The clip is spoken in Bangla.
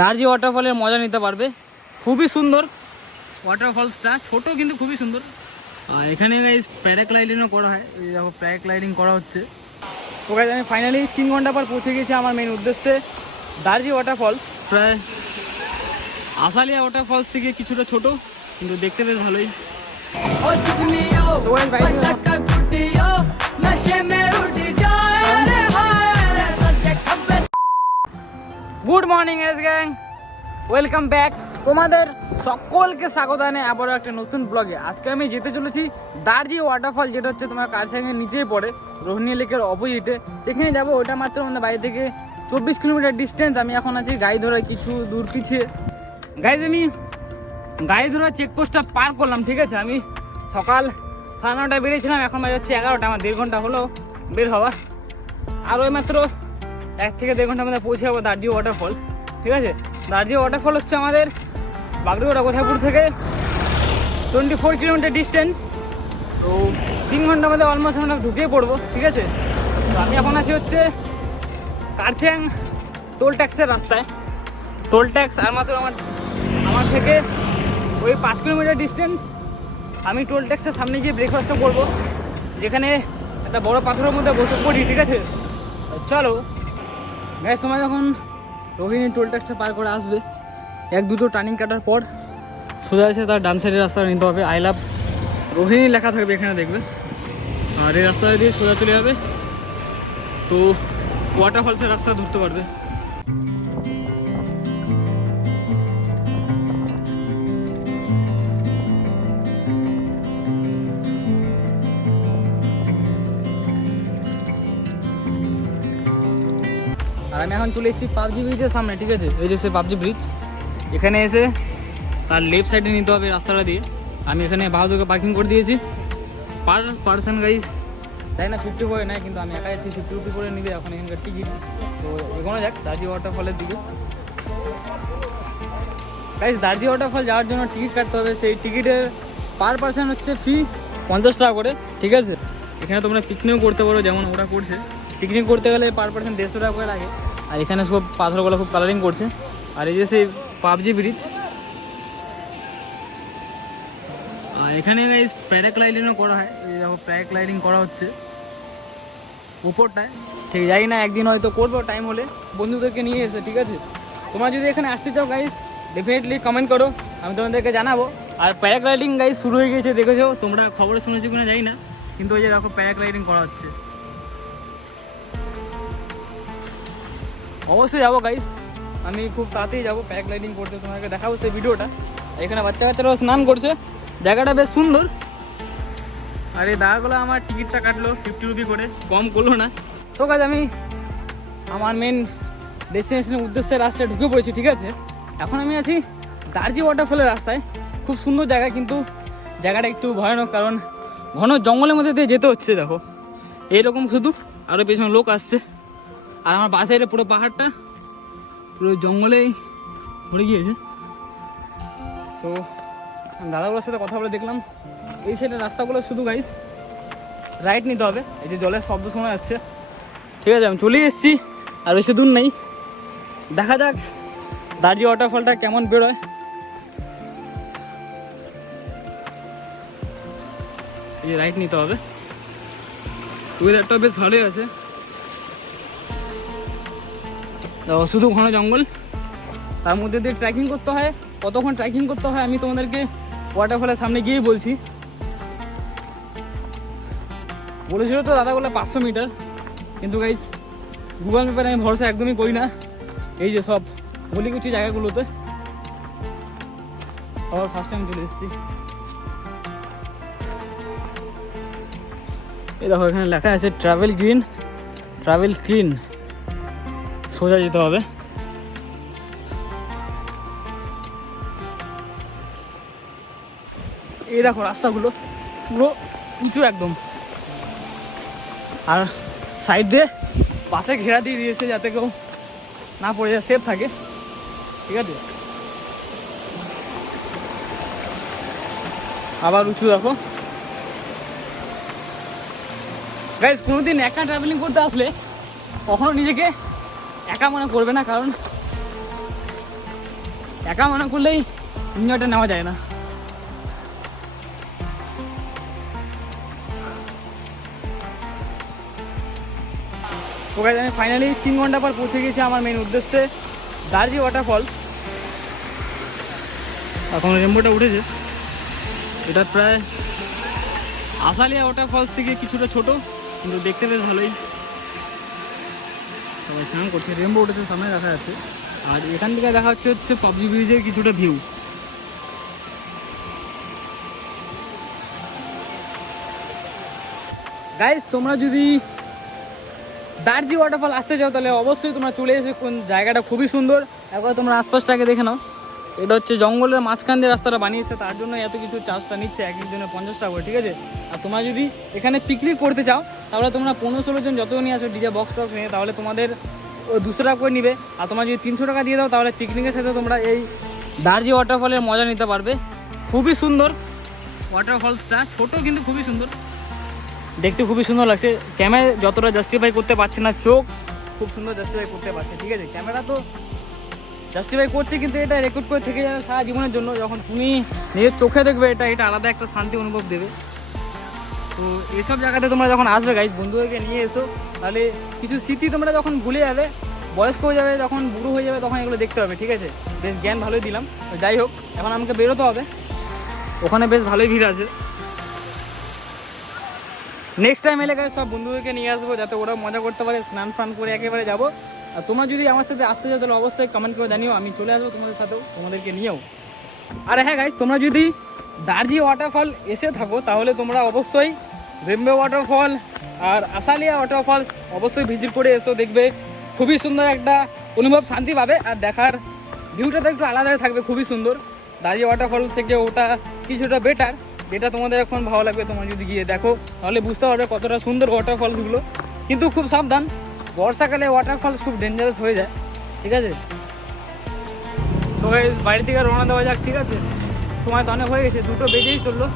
দার্জি ওয়াটারফলের মজা নিতে পারবে। খুবই সুন্দর ওয়াটারফলসটা, ছোট কিন্তু খুবই সুন্দর। আর এখানে গাইস প্যারাগ্লাইডিংও করা হয়, এই দেখো প্যারাগ্লাইডিং করা হচ্ছে। তো গাইস আমি ফাইনালি 3 ঘন্টা পর পৌঁছে গেছি আমার মেন উদ্দেশ্যে, দার্জি ওয়াটারফলস। প্রায় আসালিয়া ওয়াটারফলস থেকে কিছুটা ছোট, কিন্তু দেখতে বেশ ভালোই। Good morning S gang, welcome back. তোমাদের সকলকে স্বাগত জানাই আবারও একটা নতুন ব্লগে। আজকে আমি যেতে চলেছি দার্জি ওয়াটারফল, যেটা হচ্ছে তোমার কারসাঙ্গের নিচেই পড়ে, রোহিণী লেকের অপোজিটে। সেখানে যাবো, ওটা মাত্র আমাদের বাড়ি থেকে 24 কিলোমিটার ডিস্টেন্স। আমি এখন আছি গাইধরা কিছু দূর পিছিয়ে। গাইজ আমি গাইধরা চেকপোস্টটা পার করলাম, ঠিক আছে। আমি সকাল 9:30 বেরিয়েছিলাম, এখন বাজে হচ্ছে 11টা। আমার 1.5 ঘন্টা হলো বের হওয়া, আর ওই মাত্র 1 থেকে 1.5 ঘন্টার মধ্যে পৌঁছে যাবো দার্জি ওয়াটারফল, ঠিক আছে। দার্জি ওয়াটারফল হচ্ছে আমাদের বাগডোগরা কোথাপুর থেকে 24 কিলোমিটার ডিস্টেন্স। তো 3 ঘন্টার মধ্যে অলমোস্ট আমরা ঢুকিয়ে পড়বো, ঠিক আছে। তো আমি এখন আছি হচ্ছে কারসাং টোল ট্যাক্সের রাস্তায়। টোল ট্যাক্স আর মাত্র আমার থেকে ওই 5 কিলোমিটার ডিস্টেন্স। আমি টোল ট্যাক্সের সামনে গিয়ে ব্রেকফাস্টটা করবো, যেখানে একটা বড় পাথরের মধ্যে বসে পড়ি, ঠিক আছে। চলো গ্যাস, তোমরা যখন রোহিণী টোল ট্যাক্সটা পার করে আসবে, 1-2 টার্নিং কাটার পর সোজা আছে তার ডান সাইডের রাস্তা নিতে হবে। আই লাভ রোহিণী লেখা থাকবে এখানে, দেখবে। আর এই রাস্তা দিয়ে সোজা চলে যাবে, তো ওয়াটারফলসের রাস্তা ধরতে পারবে। আর আমি এখন চলে এসেছি পাবজি ব্রিজের সামনে, ঠিক আছে। এই যে সে পাবজি ব্রিজ, এখানে এসে তার লেফট সাইডে নিতে হবে রাস্তাটা দিয়ে। আমি এখানে বাহাদুরকে পার্কিং করে দিয়েছি। পার পার্সন গাইস তাই না 50 করে নেয়, কিন্তু আমি একা যাচ্ছি, 50 রুপি করে নিবে এখন এখানকার টিকিট। তো এগোনো যাক দার্জি ওয়াটারফলের দিকে। গাইস দার্জি ওয়াটারফল যাওয়ার জন্য টিকিট কাটতে হবে। সেই টিকিটের পার পার্সন হচ্ছে ফি 50 টাকা করে, ঠিক আছে। এখানে তোমরা পিকনিকও করতে পারো, যেমন ওরা করছে। পিকনিক করতে গেলে পার পার্সন 150 টাকা করে লাগে। আর এখানে সব পাথরগুলো খুব কালারিং করছে। আর এই যে সেই পাবজি ব্রিজ, আর এখানে গাইস প্যারাগ্লাইডিংও করা হয়। এই দেখো প্যারাগ্লাইডিং করা হচ্ছে উপরটায়। ঠিক যাই না, একদিন হয়তো করবো টাইম হলে বন্ধুদেরকে নিয়ে এসে, ঠিক আছে। তোমরা যদি এখানে আসতে চাও গাইস, ডেফিনেটলি কমেন্ট করো, আমি তোমাদেরকে জানাবো। আর প্যারাগ্লাইডিং গাইস শুরু হয়ে গেছে, দেখেছো তোমরা, খবরে শুনেছো কিনা যাই না, কিন্তু ওই যে দেখো প্যারাগ্লাইডিং করা হচ্ছে। অবশ্যই যাবো গাইস, আমি খুব তাড়াতাড়ি যাবো প্যারাগ্লাইডিং করতে, তোমাকে দেখাবো সেই ভিডিওটা। এখানে বাচ্চা কাচ্চারাও স্নান করছে, জায়গাটা বেশ সুন্দর। আর এই দাদাগুলো আমার টিকিটটা কাটলো 50 রুপি করে, কম করলো না। সো গাইস আমি আমার মেন ডেস্টিনেশনের উদ্দেশ্যে রাস্তায় ঢুকে পড়েছি, ঠিক আছে। এখন আমি আছি দার্জি ওয়াটারফলের রাস্তায়। খুব সুন্দর জায়গা, কিন্তু জায়গাটা একটু ভয়ানক, কারণ ঘন জঙ্গলের মধ্যে দিয়ে যেতে হচ্ছে। দেখো এইরকম শুধু, আরও পেছনে লোক আসছে। আর আমার বাসে পুরো পাহাড়টা পুরো জঙ্গলেই ভরে গিয়েছে। তো দাদাগুলোর সাথে কথা বলে দেখলাম এই সাইডের রাস্তাগুলো শুধু গাইস রাইট নিতে হবে। এই যে জলের শব্দ শোনা যাচ্ছে, ঠিক আছে। আমি চলে এসেছি, আর বেশি দূর নেই। দেখা যাক দার্জি ওয়াটারফলটা কেমন বেরোয়। এই যে রাইট নিতে হবে, ওয়েদারটা বেশ ভালোই আছে। শুধু ঘন জঙ্গল, তার মধ্যে দিয়ে ট্রেকিং করতে হয়। কতক্ষণ ট্রেকিং করতে হয় আমি তোমাদেরকে ওয়াটারফলের সামনে গিয়েই বলছি। বলেছিল তো দাদাগুলো 500 মিটার, কিন্তু গাইস গুগল ম্যাপের আমি ভরসা একদমই করি না। এই যে সব গলিকুচি জায়গাগুলোতে সবার ফার্স্ট টাইম চলে এসেছি। এই দেখো এখানে লেখা আছে ট্রাভেল গ্রিন, ট্রাভেল ক্লিন। সোজা যেতে হবে। এই দেখো রাস্তাগুলো পুরো উঁচু একদম, আর সাইড দিয়ে পাশে ঘেরা দিয়ে দিয়েছে যাতে কেউ না পড়ে যায়, সেফ থাকে, ঠিক আছে। আবার উঁচু দেখো গাইস। কোনোদিন একা ট্রাভেলিং করতে আসলে কখনো নিজেকে একা মনে করবে না, কারণ একা মনে করলেই এনজয়টা নেওয়া যায় না। তো গাইস আমি ফাইনালি 3 ঘন্টা পর পৌঁছে গেছি আমার মেন উদ্দেশ্যে, দার্জি ওয়াটারফল। এখন রেম্বোটা উঠেছে, এটা প্রায় আসালিয়া ওয়াটারফলস থেকে কিছুটা ছোট, কিন্তু দেখতে বেশ ভালোই। সবাই স্নান করছে, রেম্বো উঠেছে সামনে দেখা যাচ্ছে। আর এখান থেকে দেখা হচ্ছে পাবজি ব্রিজের কিছুটা ভিউ। গাইস তোমরা যদি দার্জি ওয়াটারফল আসতে চাও তাহলে অবশ্যই তোমরা চলে এসে, কোন জায়গাটা খুবই সুন্দর। একবার তোমরা আশপাশটাকে দেখে নাও। এটা হচ্ছে জঙ্গলের মাঝখান দিয়ে রাস্তাটা বানিয়েছে, তার জন্য এত কিছু চার্জটা নিচ্ছে, এক একজনের 50 টাকা করে, ঠিক আছে। আর তোমরা যদি এখানে পিকনিক করতে চাও তাহলে তোমরা 15-16 জন যত নিয়ে আসো ডিজে বক্স টক্স নিয়ে, তাহলে তোমাদের 200 টাকা করে নিবে। আর তোমরা যদি 300 টাকা দিয়ে দাও তাহলে পিকনিকের সাথে তোমরা এই দার্জি ওয়াটারফলের মজা নিতে পারবে। খুবই সুন্দর ওয়াটারফলসটা, ছোটো কিন্তু খুবই সুন্দর, দেখতে খুবই সুন্দর লাগছে। ক্যামেরা যতটা জাস্টিফাই করতে পারছে না, চোখ খুব সুন্দর জাস্টিফাই করতে পারছে, ঠিক আছে। ক্যামেরা তো জাস্টিফাই করছে, কিন্তু এটা রেকর্ড করে থেকে যাবে সারা জীবনের জন্য। যখন তুমি নিজের চোখে দেখবে এটা আলাদা একটা শান্তি অনুভব দেবে। তো এইসব জায়গাতে তোমরা যখন আসবে গাইজ, বন্ধুদেরকে নিয়ে এসো, তাহলে কিছু স্মৃতি তোমরা যখন ভুলে যাবে, বয়স্ক হয়ে যাবে, যখন বুড়ো হয়ে যাবে, তখন এগুলো দেখতে হবে, ঠিক আছে। বেশ জ্ঞান ভালোই দিলাম। যাই হোক, এখন আমাকে বেরোতে হবে, ওখানে বেশ ভালোই ভিড় আছে। নেক্সট টাইম এলে সব বন্ধুদেরকে নিয়ে আসবো, যাতে ওরা মজা করতে পারে, স্নান ফান করে একেবারে যাবো। আর তোমরা যদি আমার সাথে আসতে চাও তাহলে অবশ্যই কমেন্ট করে জানিও, আমি চলে আসবো তোমাদের সাথেও, তোমাদেরকে নিয়েও। আর হ্যাঁ গাইস, তোমরা যদি দার্জি ওয়াটারফল এসে থাকো তাহলে তোমরা অবশ্যই রেম্বে ওয়াটারফল আর আসালিয়া ওয়াটারফলস অবশ্যই ভিজিট করে এসো, দেখবে খুবই সুন্দর একটা অনুভব, শান্তি পাবে। আর দেখার ভিউটা তো একটু আলাদাই থাকবে, খুবই সুন্দর। দার্জি ওয়াটারফল থেকে ওটা কিছুটা বেটার, যেটা তোমাদের এখন ভালো লাগবে। তোমরা যদি গিয়ে দেখো তাহলে বুঝতে পারবে কতটা সুন্দর ওয়াটারফলসগুলো। কিন্তু খুব সাবধান, বর্ষাকালে ওয়াটারফলস খুব ডেঞ্জারাস হয়ে যায়, ঠিক আছে। তো বাড়ি থেকে রওনা দেওয়া যাক, ঠিক আছে। সময় তো অনেক হয়ে গেছে, 2টো বেজেই চললো।